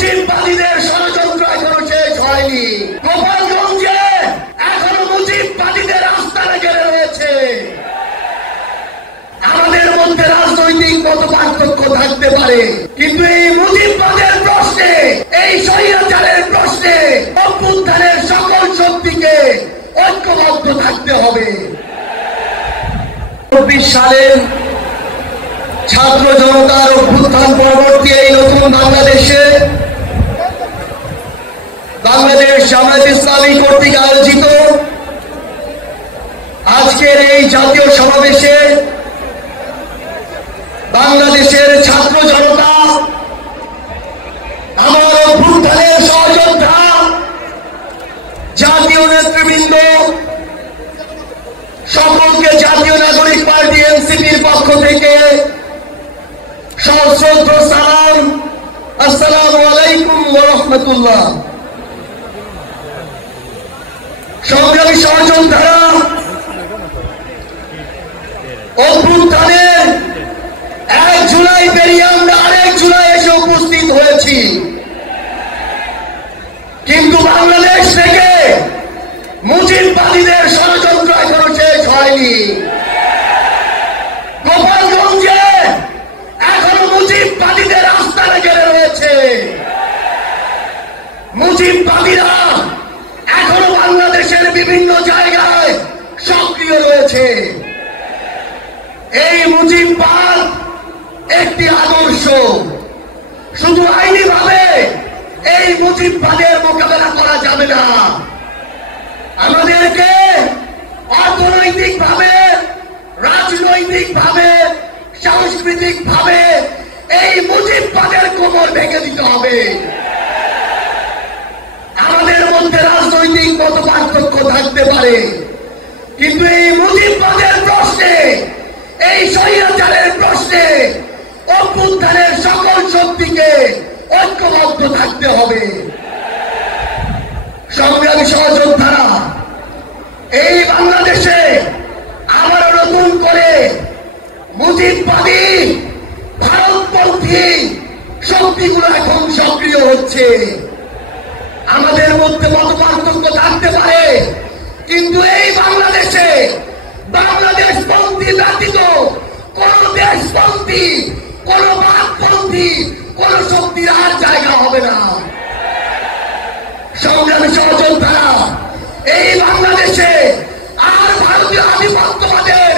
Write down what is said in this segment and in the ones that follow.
মুজিববাদীদের ষড়যন্ত্র এখনো শেষ হয়নি। গোপালগঞ্জে এখনো মুজিববাদীদের আস্তানা ঘিরে রয়েছে। আমাদের মধ্যে রাজনৈতিক মত পার্থক্য থাকতে পারে, কিন্তু এই মুজিববাদের প্রশ্নে, এই স্বৈরাচারের প্রশ্নে অভ্যুত্থানের সকল শক্তিকে ঐক্যবদ্ধ থাকতে হবে। ২৪ সালের ছাত্র জনতার অভ্যুত্থান পরবর্তী এই নতুন বাংলাদেশে বাংলাদেশ জামায়াত ইসলামী কর্তৃক আয়োজিত আজকের এই জাতীয় সমাবেশে বাংলাদেশের ছাত্র জনতা, আমার অভ্যুত্থানের সহযোদ্ধা, জাতীয় নেতৃবৃন্দ সকলকে জাতীয় নাগরিক পার্টি এনসিপির পক্ষ থেকে সশ্রদ্ধ সালাম। আসসালামু আলাইকুম ওয়া রাহমাতুল্লাহ। সংগ্রামী সহযোদ্ধারা, অভ্যুত্থানের ১ জুলাই পেরিয়ে আমরা আরেক জুলাই এসে উপস্থিত হয়েছি, কিন্তু বাংলাদেশ থেকে মুজিববাদীদের ষড়যন্ত্র এখনো শেষ হয়নি। গোপালগঞ্জে এখনো মুজিববাদীদের আস্তানা ঘিরে রয়েছে। মুজিববাদীরা এখনো বাংলাদেশের বিভিন্ন জায়গায় সক্রিয় রয়েছে। এই মুজিববাদ একটি আদর্শ। শুধু আইনি ভাবে এই মুজিববাদের মোকাবেলা করা যাবে না। আমাদেরকে অর্থনৈতিক ভাবে, রাজনৈতিক ভাবে, সাংস্কৃতিক ভাবে এই মুজিববাদের কোমর ভেঙে দিতে হবে। আমাদের মধ্যে রাজনৈতিক মত পার্থক্য থাকতে পারে, কিন্তু এই মুজিববাদের প্রশ্নে, এই স্বৈরাচারের প্রশ্নে অভ্যুত্থানের সকল শক্তিকে ঐক্যবদ্ধ থাকতে হবে। সংগ্রামী সহযোদ্ধারা, এই বাংলাদেশে আবারও নতুন করে মুজিববাদী, ভারতপন্থী শক্তিগুলো এখন সক্রিয় হচ্ছে। আমাদের মধ্যে মত পার্থক্য থাকতে পারে, কিন্তু এই বাংলাদেশে বাংলাদেশপন্থী ব্যতীত কোন দেশপন্থী, কোন বামপন্থী, কোন শক্তির আর জায়গা হবে না। সংগ্রামী সহযোদ্ধারা, এই বাংলাদেশে আর ভারতীয় আধিপত্যবাদের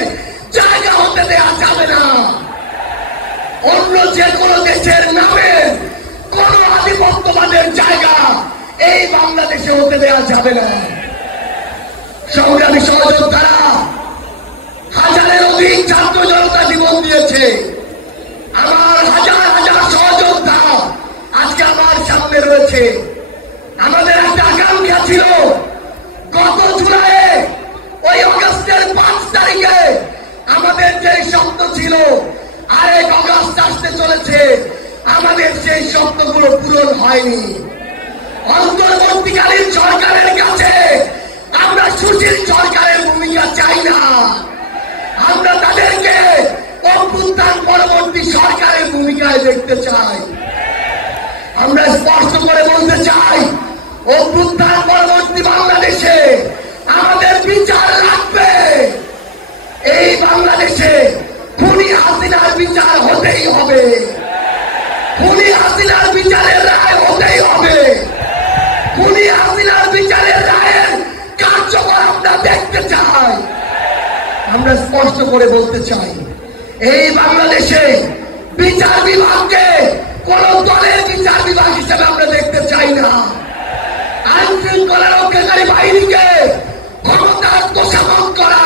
জায়গা হতে দেওয়া যাবে না। অন্য যে কোনো দেশের নামে কোন আধিপত্যবাদের জায়গা এই বাংলাদেশে হতে দেওয়া যাবে না। সংগ্রামী সহযোদ্ধারা, হাজারের অধিক ছাত্র জনতা জীবন দিয়েছে। আমার হাজার হাজার সহযোদ্ধা আজকে আমার সামনে রয়েছে। আমাদের একটা আকাঙ্ক্ষা ছিল, গত জুলাইয়ে, ওই অগস্টের 5 তারিখে আমাদের যে স্বপ্ন ছিল, আরেক অগস্ট আসতে চলেছে, আমাদের সেই স্বপ্নগুলো পূরণ হয়নি। অন্তর্বর্তীকালীন সরকারের কাছে আমরা সুশীল সরকারের ভূমিকা চাই না। আমরা তাদেরকে অভ্যুত্থান পরবর্তী সরকারের ভূমিকায় দেখতে চাই। আমরা স্পষ্ট করে বলতে চাই, অভ্যুত্থান পরবর্তী বাংলাদেশে আমাদের বিচার লাগবে। এই বাংলাদেশে খুনি হাসিনার বিচার হতেই হবে। খুনি হাসিনার বিচারের রায় হতেই হবে। খুনি হাসিনার বিচারের রায়ের কার্যকর আমরা দেখতে চাই। আমরা স্পষ্ট করে বলতে চাই, এই বাংলাদেশে বিচার বিভাগকে কোন দলের বিচার বিভাগ হিসেবে আমরা দেখতে চাই না। আইন শৃঙ্খলা রক্ষাকারী বাহিনীকে ক্ষমতার তোষামত করা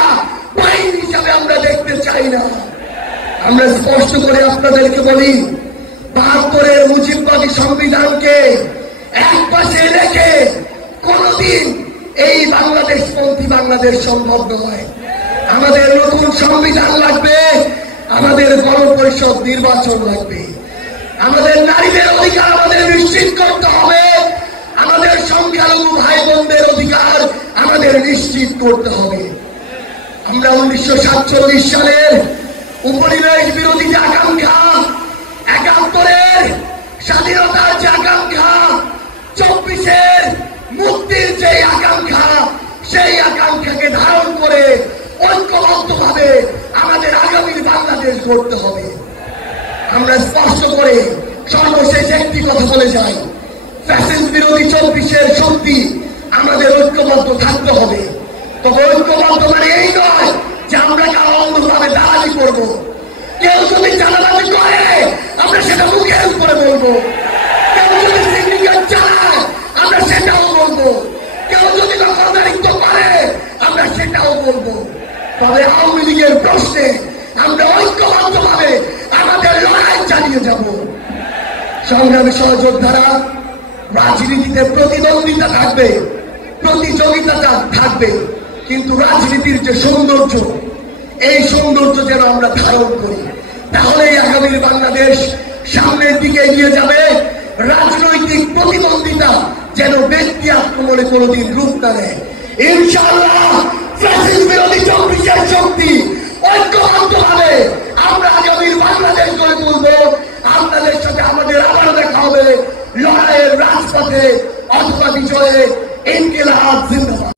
বাহিনী হিসাবে আমরা দেখতে চাই না। আমরা স্পষ্ট করে আপনাদেরকে বলি, ৭২-এর মুজিববাদী সংবিধানকে এক পাশে রেখে কোনদিন এই বাংলাদেশপন্থী বাংলাদেশ সম্ভব নয়। আমাদের নতুন সংবিধান লাগবে, আমাদের গণপরিষদ নির্বাচন লাগবে, আমাদের নারীদের অধিকার আমাদের নিশ্চিত করতে হবে, আমাদের সংখ্যালঘু ভাই বোনদের অধিকার আমাদের নিশ্চিত করতে হবে। আমরা 1947 সালের উপনিবেশ বিরোধী যে আকাঙ্ক্ষা, ৭১-এর স্বাধীনতার যে আকাঙ্ক্ষা, বাংলাদেশ গড়তে হবে। আমরা স্পষ্ট করে সর্বশেষ একটি কথা বলে যাই, ফ্যাসিস্ট বিরোধী 24-এর শক্তি আমাদের ঐক্যবদ্ধ থাকতে হবে। তবে ঐক্যবদ্ধ মানে এই নয় যে আমরা কারো অন্ধভাবে দালালি করব। কেউ যদি চাঁদাবাজি করে আমরা সেটা মুখের উপরে বলবো, কেউ যদি সিন্ডিকেট চালায় আমরা সেটাও বলবো, কেউ যদি দখলদারিত্ব করে আমরা সেটাও বলবো। তবে আওয়ামী লীগের প্রশ্নে আমরা ঐক্যবদ্ধভাবে আমাদের লড়াই চালিয়ে যাব। সংগ্রামী সহযোদ্ধারা, রাজনীতিতে প্রতিদ্বন্দ্বিতা থাকবে, প্রতিযোগিতা থাকবে, কিন্তু রাজনীতির যে সৌন্দর্য, এই সৌন্দর্য যেন আমরা ধারণ করি, তাহলেই আগামীর বাংলাদেশ সামনের দিকে এগিয়ে যাবে। রাজনৈতিক প্রতিদ্বন্দ্বিতা যেন ব্যক্তি আক্রমণে কোনোদিন রূপ না নেয়। ইনশাআল্লাহ ফ্যাসিস্ট বিরোধী 24-এর শক্তি ঐক্যবদ্ধভাবে আমরা আগামীর বাংলাদেশ গড়ে তুলব। আপনাদের সাথে আমাদের আবার দেখা হবে লড়াইয়ের রাজপথে অথবা বিজয়ে। ইনকিলাব জিন্দাবাদ।